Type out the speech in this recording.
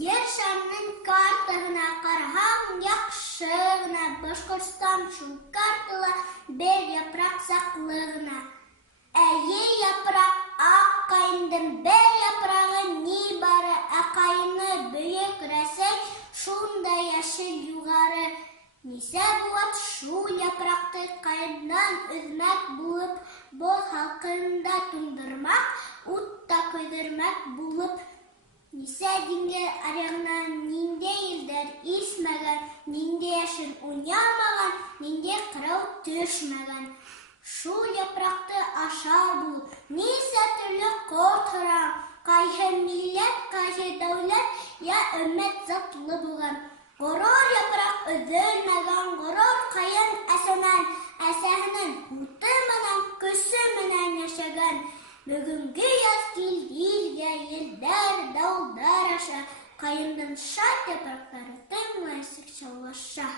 Ер шарының картаһына ҡараһаң, яҡшы ғына. Башҡортостан шул картала бер япраҡ саҡлы ғына. Эйе, япраҡ аҡ ҡайындың бер япрағы ни бары, ә ҡайыны бөйөк Рәсәй, шунда йәшел юғары. Нисә быуат шул япраҡты ҡайындан өҙмәк булып, боҙ һалҡынында туңдырмаҡ, утта ҡойҙормаҡ булып. Нисә диңгеҙ аръяғынан ниндәй елдәр иҫмәгән, ниндәй йәшен уйнамаған, ниндәй ҡырау төшмәгән. Шул япраҡты ашар булып, нисә төрлө ҡорт һораң, ҡайһы милләт, ҡайһы дәүләт, йә өммәт затлы булған. Ғорур япраҡ өҙөлмәгән, ғорур ҡайын әсәһенең һуты менән, көсө менән йәшәгән. Бөгөнгө яҙ килде илгә, елдәр, дауылдар аша, ҡайындың шат япраҡтары тыңлайсыҡ шаулаша.